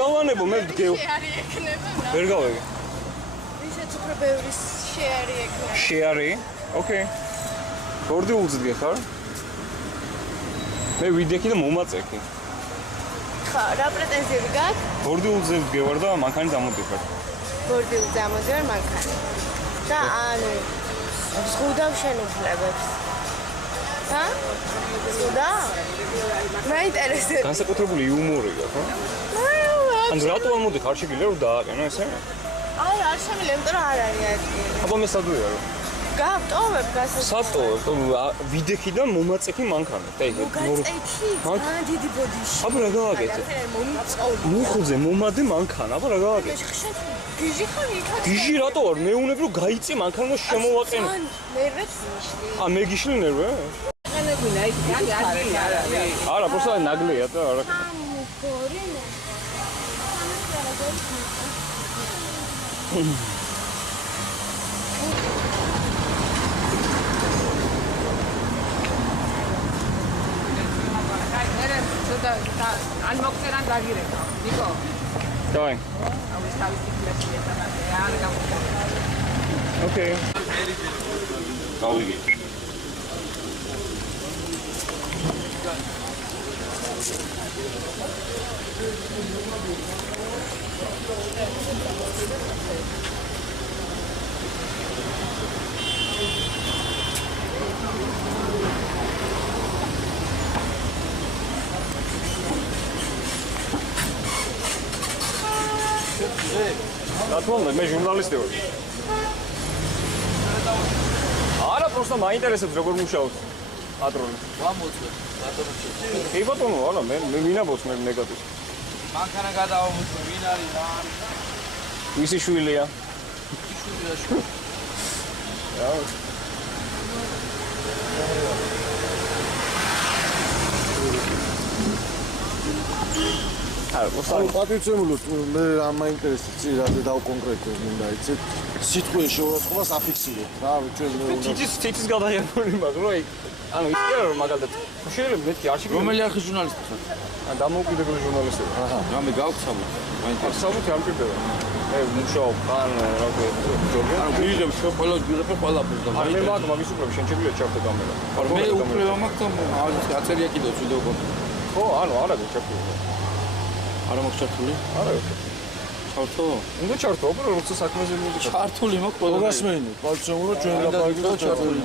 გავანებო მე ვდგევ. შეარი ექნება. ვერ გავიგე. ისეთ უფრო ბევრი შეარი ექნება. შეარი? ოკეი. ბორდილზე დგე ხარ? მე ვიდექი და მომაწექი. ხა, რა პრეტენზიები გაქვს? ბორდილზე ვდგევარ და მანქანი დამოდიხარ. ბორდილზე ამოდივარ მანქანი. და ანუ ზღუდავ შენ უფლებებს. ჰა? ზღუდავ? მაინტერესებს. განსაკუთრებული იუმორია, ხო? ან რატო ამოდიხარ შეგიძლია რომ დააყენო ესე? არა, არ შემიძლია, იმიტომ რომ არ არის ადგილი. აბა მე სადვია რომ გავტოვებ გასასწორად. სატო ვიდექი და მომაწექი მანქანა. მოგაწექი? ძალიან დიდი ბოდიში. აბა რა გააკეთე? მომიწოვ. მუხლზე მომადე მანქანა, აბა რა გააკეთე? გიჟი ხარ იქაც? გიჟი რატო ვარ? მეუნებ რომ გაიწი მანქანა შემოვაყენო. ნერვებს მიშლი. მე გიშლი ნერვე? ყენებინა იქ არის არა. არა, просто ნაგლია და არა. გორინა. ან მოგწერან დაგირეკო ნიკო დავაი აუის თავის ტიპლებში ესამაზე არ გამოგწერა ოკეი გავიგე რა თქმა უნდა, მე ჟურნალისტი ვარ. არა, просто მაინტერესებს როგორ მუშაობს პატრონი. ვამოწე, ბატონო. კი ბატონო, არა, მე ვინაბობს მე ნეგატივს. მანქანა გადავამოწე, ვინ არის რა? ვისი შვილია? შვილია შვილი. რა. არა, просто პატივცემულოთ მე არ მაინტერესებს რა დავკონკრეტო მინდა იცით სიტყვის შეურაცხყოფას აფიქსიროთ რა ჩვენ თითის გადაიარული მაგრამ აი ანუ ისე რომ მაგალითად შეიძლება მეთქი არ შეიძლება რომელი არხის ჟურნალისტი ხარ? დამოუკიდებელი ჟურნალისტი ვარ. აჰა, რამე გავხსავთ. მაინტერესებს. საბუთი არ მჭირდება. მე მუშაობ ხან რა ქვია ჯობია. ანუ გიჟებს ყველა გიჟებს ყველაფერს და არ მე მაგ მაგის უფლება შენ შეგვიძლია ჩავხდე კამერა. მე უფლება მაქვს და აწერია კიდევ ვიდეო კონტენტი. ხო, ანუ არა გეჩართული. არა მაქვს ჩართული? არა. ჩართო? უნდა ჩართო, უბრალოდ როცა საქმეზე მიდი. ჩართული მაქვს ყველა. მოგასმენთ, პატივცემულოთ ჩვენ და პარკი და ჩართული.